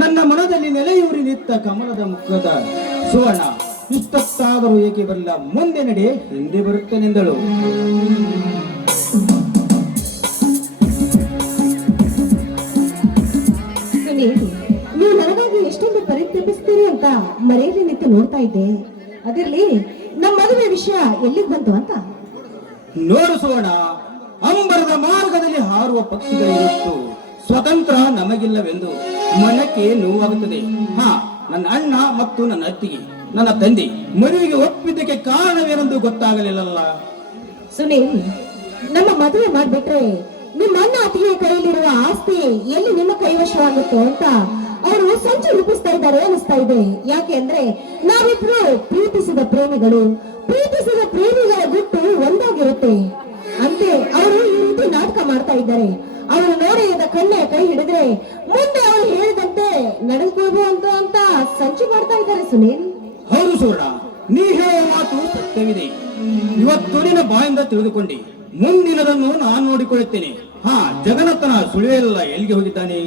ನನ್ನ ಮನದಲ್ಲಿ ನೆಲೆಯೂರಿ ನಿಂತ ಕಮಲದ ಮುಖದ ಸುವರ್ಣ ಇಷ್ಟೊತ್ತಾದರೂ ಏಕೆ ಬರಲ್ಲ, ಮುಂದೆ ನಡೆ ಹಿಂದೆ ಬರುತ್ತೇನೆಂದಳು. ನೀವು ನನಗಾಗಿ ಎಷ್ಟೊಂದು ಪರಿತಪಿಸ್ತೀರಿ ಅಂತ ಮರೆಯಲ್ಲಿ ನಿಂತು ನೋಡ್ತಾ ಇದ್ದೆ. ಅದಿರ್ಲಿ, ನಮ್ಮ ಮದುವೆ ವಿಷಯ ಎಲ್ಲಿಗೆ ಬಂತು ಅಂತ. ನೋಡು ಸುವರ್ಣ, ಅಂಬರದ ಮಾರ್ಗದಲ್ಲಿ ಹಾರುವ ಪಕ್ಷಿಗಳಿರುತ್ತು, ಸ್ವತಂತ್ರ ನಮಗಿಲ್ಲವೆಂದು ಮನಕ್ಕೆ ನೋವಾಗುತ್ತದೆ. ನನ್ನ ಅಣ್ಣ ಮತ್ತು ನನ್ನ ಅತ್ತಿಗೆ, ನನ್ನ ತಂದೆ ಮದುವೆಗೆ ಒಪ್ಪಿದ್ದಕ್ಕೆ ಕಾರಣವೇನೆಂದು ಗೊತ್ತಾಗಲಿಲ್ಲಲ್ಲ. ಸುನೀಲ್, ನಮ್ಮ ಮದುವೆ ಮಾಡ್ಬಿಟ್ರೆ ನಿಮ್ಮ ಅಣ್ಣ ಅತ್ತಿಗೆ ಕೈಯಲ್ಲಿರುವ ಆಸ್ತಿ ಎಲ್ಲಿ ನಿಮ್ಮ ಕೈವಶವಾಗುತ್ತೋ ಅಂತ ಅವರು ಸಂಚು ರೂಪಿಸ್ತಾ ಇದ್ದಾರೆ ಅನಿಸ್ತಾ ಇದೆ. ಯಾಕೆ ಅಂದ್ರೆ ನಾವಿಬ್ರು ಪ್ರೀತಿಸಿದ ಪ್ರೇಮಿಗಳ ಗುಟ್ಟು ಒಂದಾಗಿರುತ್ತೆ. ಅಂತೆ ಅವರು ಈ ರೀತಿ ನಾಟಕ ಮಾಡ್ತಾ ಇದ್ದಾರೆ. ಅವರು ನೋಡಿದ ಕಣ್ಣೆ ಕೈ ಹಿಡಿದ್ರೆ ಮುಂದೆ ಅವಳು ಹೇಳಿದಂತೆ ನಡೆದುಕೊಳ್ಬಹುದು ಅಂತ ಸಂಚು ಮಾಡ್ತಾ ಇದ್ದಾರೆ. ಸುನೀಲ್, ಹೌದು ಸುವರ್ಣ, ನೀ ಹೇಳುವ ಮಾತು ಸತ್ಯವಿದೆ. ಇವತ್ತು ನಿನ್ನ ಬಾಯಿಂದ ತಿಳಿದುಕೊಂಡೆ, ಮುಂದಿನದನ್ನು ನಾನು ನೋಡಿಕೊಳ್ಳುತ್ತೇನೆ. ಜಗನ್ನಾಥನ ಸುಳಿವೆಲ್ಲ ಎಲ್ಲಿಗೆ ಹೋಗಿದ್ದಾನೆ?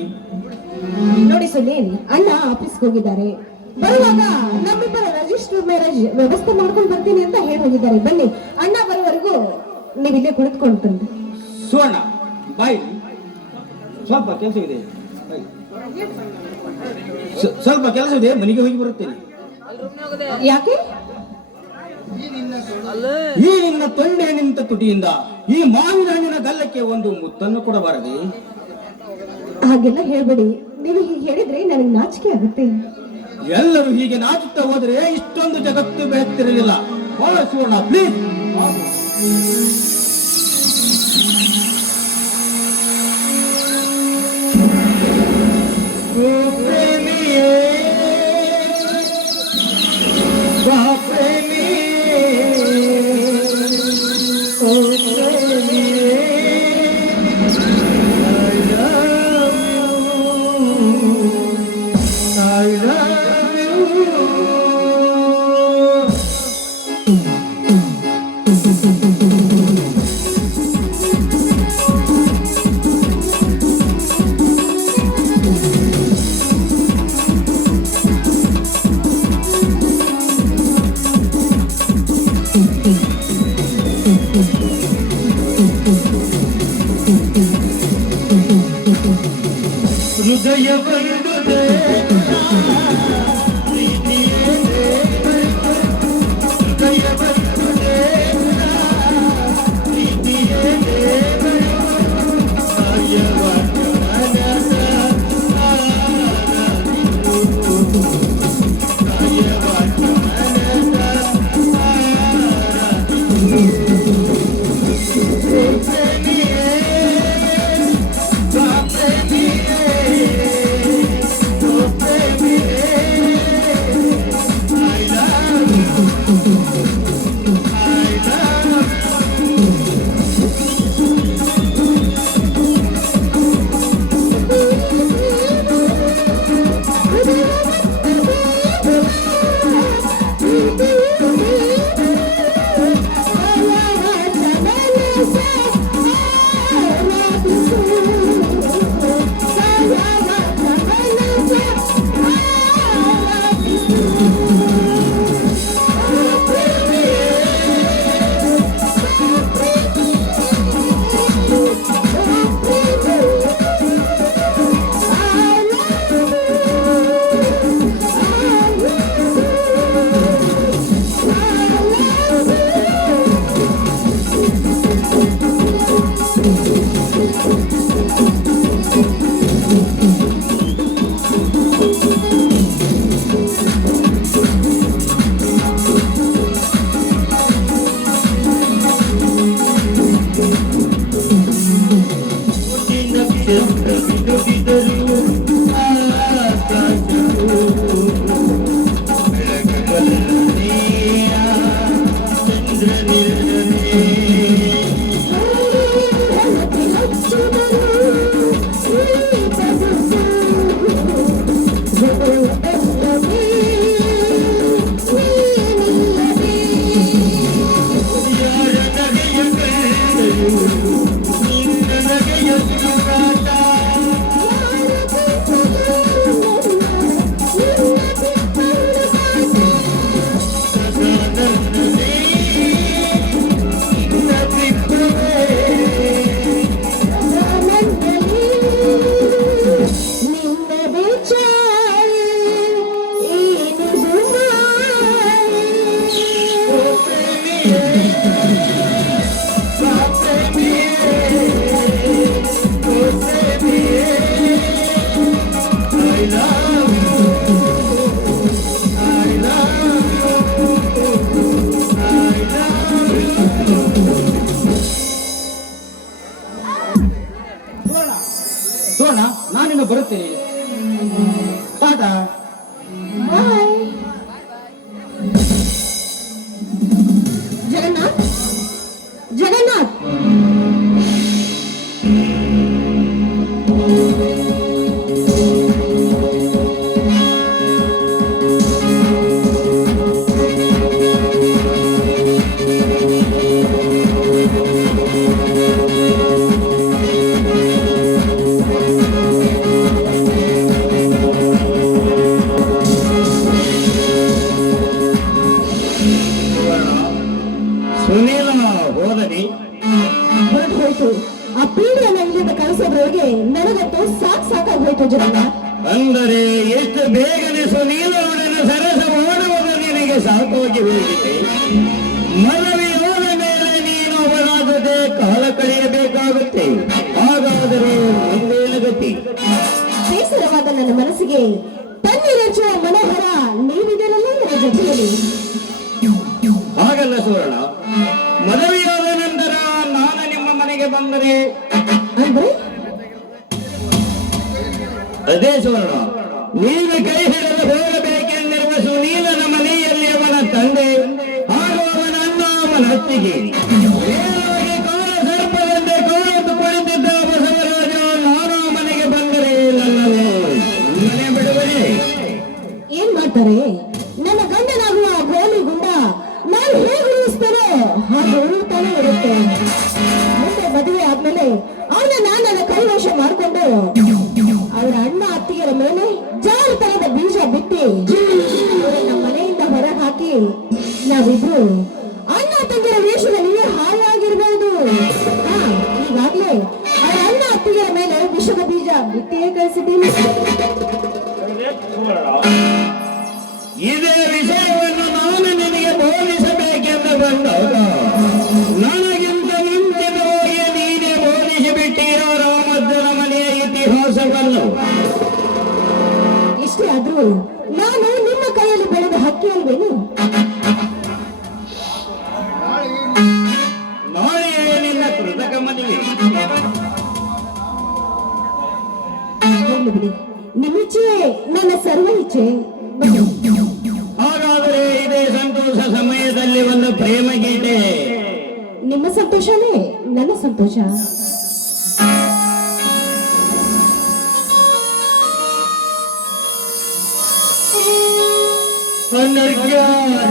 ನೋಡಿ ಸುನೀಲ್, ಅಣ್ಣ ಆಫೀಸ್ಗೆ ಹೋಗಿದ್ದಾರೆ. ಬರುವಾಗ ನಮ್ಮಿಬ್ಬರ ರಿಜಿಸ್ಟರ್ ಮ್ಯಾರೇಜ್ ವ್ಯವಸ್ಥೆ ಮಾಡ್ಕೊಂಡು ಬರ್ತೀನಿ ಅಂತ ಹೇಳಿ ಹೋಗಿದ್ದಾರೆ. ಬನ್ನಿ, ಅಣ್ಣ ಬರೋವರೆಗೂ ನೀವಿಲ್ಲೇ ಕುಳಿತುಕೊಂಡು. ಸುವರ್ಣ, ಬಾಯ್, ಸ್ವಲ್ಪ ಕೆಲಸವಿದೆ, ಸ್ವಲ್ಪ ಕೆಲಸವಿದೆ, ಮನೆಗೆ ಹೋಗಿ ಬರುತ್ತೇನೆ. ಯಾಕೆ? ಈ ನಿನ್ನ ತೊಂಡೆ ನಿಂತ ತುಟಿಯಿಂದ ಈ ಮಾವಿನ ಹಣ್ಣಿನ ಗಲ್ಲಕ್ಕೆ ಒಂದು ಮುತ್ತನ್ನು ಕೊಡಬಾರದೆ? ಹಾಗೆಲ್ಲ ಹೇಳ್ಬೇಡಿ. ನೀವು ಹೀಗೆ ಹೇಳಿದ್ರೆ ನನಗೆ ನಾಚಿಕೆ ಆಗುತ್ತೆ. ಎಲ್ಲರೂ ಹೀಗೆ ನಾಚುತ್ತಾ ಹೋದ್ರೆ ಇಷ್ಟೊಂದು ಜಗತ್ತು ಬೆಳೆತಿರಲಿಲ್ಲ. ಸುವರ್ಣ, ಪ್ಲೀಸ್. ಟಾಟಾ. ಬಾಯ್. ಜಗನ್ನಾಥ್, ಜಗನ್ನಾಥ್. ಸುನೀಲನ ಹೋದನಿ ಹೊರಟು ಹೋಯ್ತು. ಆ ಪೀಡಿಯನ್ನ ಇಲ್ಲಿಂದ ಕಳಿಸೋದ್ರೊಳಗೆ ನನಗಂತೂ ಸಾಕಾಗಿ ಹೋಯ್ತು ಜಗನ್ನಾಥ್. ಅಂದರೆ ಎಷ್ಟು ಬೇಗನೆ ಸುನೀಲನೊಡನೆ ಸರಸ ಮಾಡುವುದು ನಿನಗೆ ಸಾಕೋಗಿ ಹೋಗಿದೆ. ಮನವಿಯೋದ ಮೇಲೆ ನೀನು ಅವನ ಜೊತೆ ಕಾಲ ಕಳೆಯಬೇಕಾಗುತ್ತೆ. ಹಾಗಾದರೆ ಮುಂದೇನ ಗತಿ? ಬೇಸರವಾದ ನನ್ನ ಮನಸ್ಸಿಗೆ ತಣ್ಣೀರೆಚ್ಚುವ ಮನೋಹರ ನೀವಿದೆರಲ್ಲ ನನ್ನ ಜೊತೆಯಲ್ಲಿ. ಹಾಗಲ್ಲ ಸುವರ್ಣ, ಮದುವೆಯಾದ ನಂತರ ನಾನು ನಿಮ್ಮ ಮನೆಗೆ ಬಂದರೆ ಅಂದ್ರೆ ಅದೇ ಸುವರ್ಣ, ನೀನು ಕೈ ಹಿಡಿದು ಹೋಗಬೇಕೆಂದಿರುವ ಸುನೀಲನ ಮನೆಯಲ್ಲಿ ಅವನ ತಂದೆ ಹಾಗೂ ಅವನ ಅಣ್ಣ ಅವನ ಅತ್ತಿಗೆ ನೇರವಾಗಿ ಕಾಲ ಸರ್ಪದಂತೆ ಕಾಲತ್ತು ಕುಳಿತಿದ್ದ ಬಸವರಾಜ ನಾನು ಮನೆಗೆ ಬಂದರೆ ನನ್ನನ್ನು ಮನೆ ಬಿಡುವನೇ? ಏನ್ ಮಾಡ್ತಾರೆ? ನನ್ನ ಗಂಡನಾಗುವ ಗೋಲಿ ಗುಂಡ ನಾನು ಹೇಗೆ ಉಳಿಸ್ತೇನೋ ಹಾಗೆ ಉಳಿತಾನೆ ಇರುತ್ತೆ. ಮುಂದೆ ಮದುವೆ ಆದ್ಮೇಲೆ ಅವನ ನನ್ನ ಕೈವಶ ಮಾಡಿಕೊಂಡು ಅವರ ಅಣ್ಣ ಅತ್ತಿಗೆರ ಮೇಲೆ ಜಾಲತನದ ಬೀಜ ಬಿತ್ತಿ ಅವರನ್ನ ಮನೆಯಿಂದ ಹೊರ ಹಾಕಿ ನಾವಿಬ್ರು ಅಣ್ಣ ತಂಗಿರ ವೇಷದಲ್ಲಿ ಹಾಯಾಗಿರ್ಬಹುದು. ಈಗಾಗ್ಲೇ ಅವರ ಅಣ್ಣ ಅತ್ತಿಗೆರ ಮೇಲೆ ವಿಷದ ಬೀಜ ಬಿತ್ತಿಯೇ ಕಳಿಸಿದ್ದೀನಿ. ಇದೇ ವಿಷಯವನ್ನು ನಾನು ನಿನಗೆ ಬೋಧಿಸಬೇಕೆಂದು ಬಂದಾಗ ನನಗಿಂತ ಮುಂಚಿತವಾಗಿ ನೀನೇ ಬೋಧಿಸಿಬಿಟ್ಟಿರೋ ರಾಮಜ್ಜನ ಮನೆಯ ಇತಿಹಾಸವನ್ನು. ಇಷ್ಟೇ ಆದ್ರೂ ನಾನು ನಿಮ್ಮ ಕೈಯಲ್ಲಿ ಬೆಳೆದ ಹಕ್ಕಿ ಅಲ್ವೇನು? ನಾಳೆಯೇ ನಿನ್ನ ಕೃತಕ ಮದುವೆ. ಹೋಗ್ಲಿ ಬಿಡಿ, ನಿಮ್ಮಿಚ್ಛೆ ನನ್ನ ಸರ್ವ ಇಚ್ಛೆ. ಹಾಗಾದರೆ ಇದೇ ಸಂತೋಷ ಸಮಯದಲ್ಲಿ ಒಂದು ಪ್ರೇಮ ಗೀತೆ. ನಿಮ್ಮ ಸಂತೋಷನೇ ನನ್ನ ಸಂತೋಷ. ಅನರ್ಘ್ಯ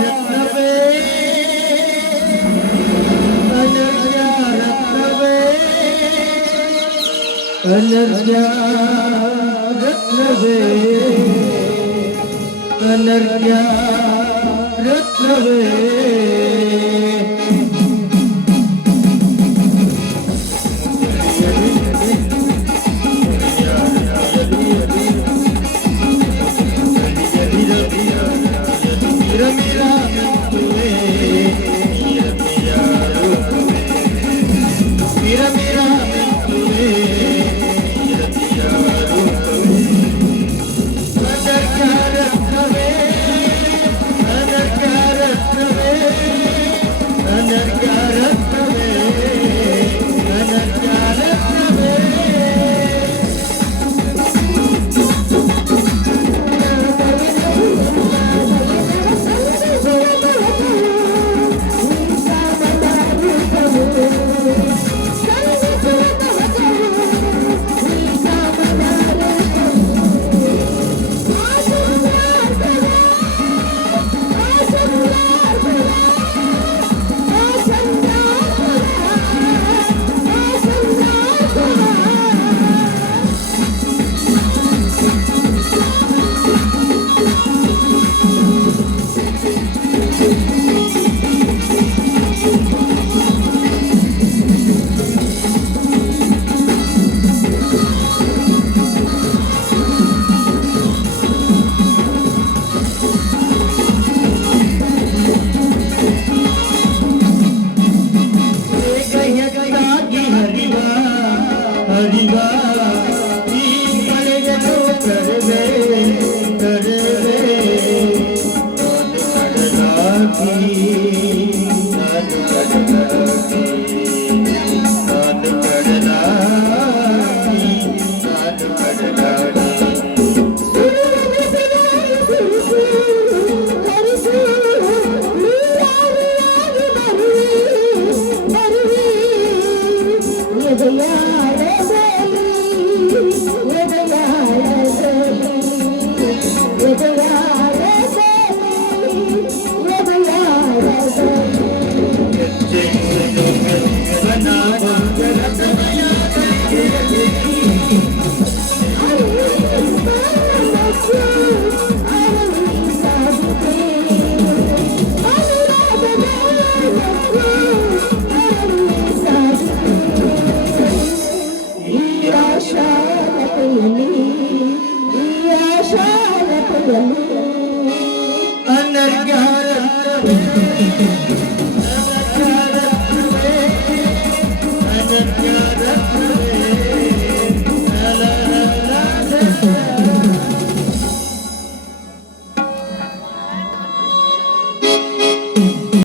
ರತ್ನವೇ, ಅನರ್ಘ್ಯ ರತ್ನವೇ, ಅನರ್ಘ್ಯ ರತ್ನವೇ, ಅನರ್ಘ್ಯ ರತ್ನವೇ. ಈ ಆಶಾಲತೆಯಲ್ಲಿ